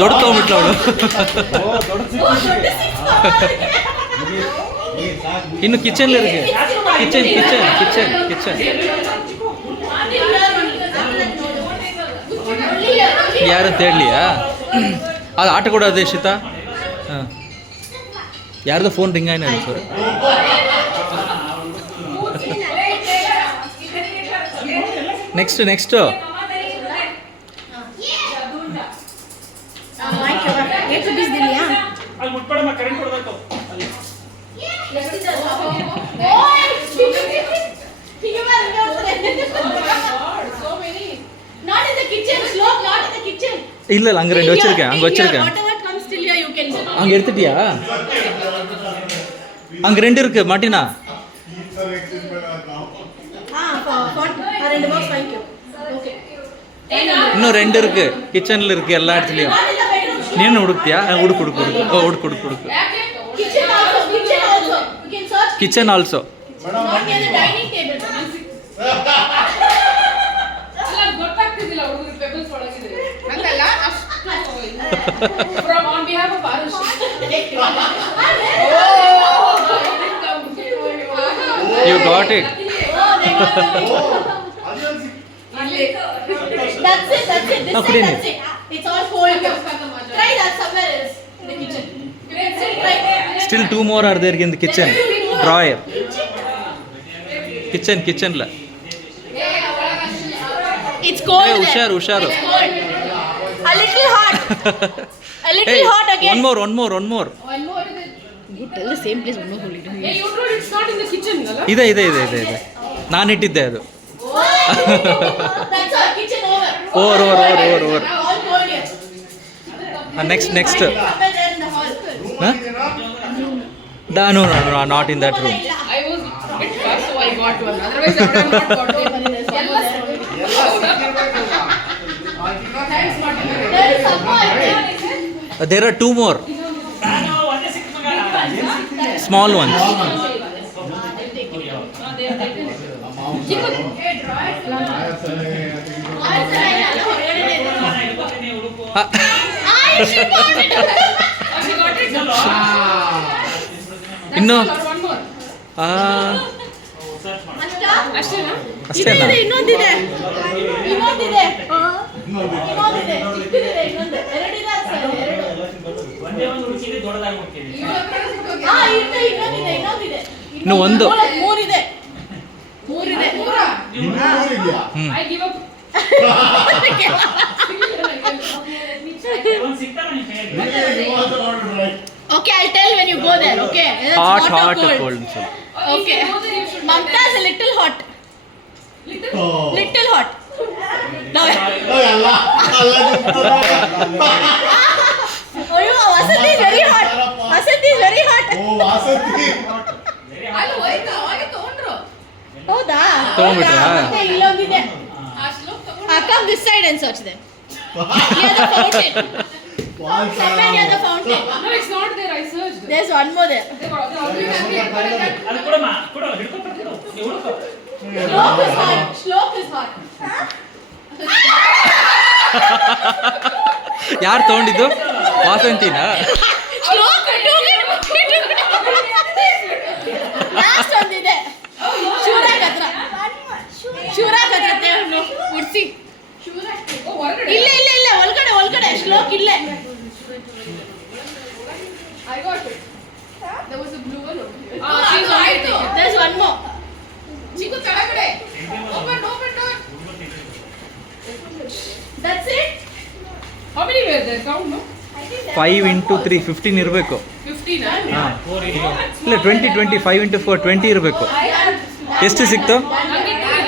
ದೊಡ್ಡ ತಗೊಂಡ್ಬಿಟ್ಲ ಅವಳು. ಇನ್ನು ಕಿಚನ್ ಇருக்கு. ಕಿಚನ್ ಕಿಚನ್ ಕಿಚನ್ ಕಿಚನ್ ಯಾರಂತ ಹೇಳಲಿಯಾ? ಅದು ಆಟ ಕೂಡ ಅದೇ ಶಿತಾ. ಹಾಂ, ಯಾರ್ದು ಫೋನ್ ರಿಂಗ್ ಆಯ್ನ ಸರ್. ನೆಕ್ಸ್ಟ್ ನೆಕ್ಸ್ಟು இல்லை அங்கே ரெண்டு வச்சிருக்கேன். அங்கே வச்சிருக்கேன். அங்கே எடுத்துட்டியா? அங்கே ரெண்டு இருக்கு மாட்டினா. இன்னும் ரெண்டு இருக்கு கிச்சனில் இருக்கு எல்லா இடத்துலையும். ನೀನು ಹುಡುಕ್ತಿಯಾ? ಹುಡುಕು ಹುಡುಕು ಹುಡುಕು. ಓ ಹುಡುಕು ಹುಡುಕು ಹುಡುಕು. Kitchen also. You got it. That's it. That's it. It's all cold. Try that somewhere else in the kitchen. Still two more are there in the kitchen. Drawer. Kitchen la. It's cold. Hey, Ushar. It's cold. A little hot. A little hot again. One more. You tell the same place one more holy. Hey, you told it's not in the kitchen, no? ಇದೆ. ನಾನು ಇಟ್ಟಿದ್ದೆ ಅದು. That's our kitchen over. Over. All cold here. Next. Somewhere there in the hall. Huh? No, not in that room. I was a bit fast, so I got one. Otherwise, I would have not got one. Thanks, Martin. There is some more, I think. There are two more. Small ones. ಇನ್ನು ಅಷ್ಟೇನಾ? ಇನ್ನೊಂದಿದೆ. ಇನ್ನೊಂದಿದೆ. ಇನ್ನು ಒಂದು. ಮೂರಿದೆ. I give up. Okay, I'll tell when you go there. Okay. Hot, cold. Okay. Mamta is a little hot. Little hot. No. Oh, Vasanthi is very hot. ಹೌದಾ? ಮತ್ತೆ ಇಲ್ಲೊಂದಿದೆ. Come this side and search them. Near the fountain. Somewhere near the fountain. No, it's not there. I searched. There's one more there. Shlok is hot. ಯಾರು ತಗೊಂಡಿದ್ದು? ವಾಸಂತಿನಾ? Last ಒಂದಿದೆ. ಶಿವರಾಜ್ ಹತ್ರ ಉಡ್ಸಿ. ಇಲ್ಲ ಒಳಗಡೆ ಶ್ಲೋಕ್ ಇಲ್ಲೇ. I got it. There was a blue one. There's one more. Chiku ಕೆಳಗಡೆ. Open door. That's it. How many were there? Count, no? 5 into 3 15 ಇರಬೇಕು. 15. ಇಲ್ಲ 20 5 into 4 20 ಇರಬೇಕು. ಎಷ್ಟು ಸಿಕ್ತು?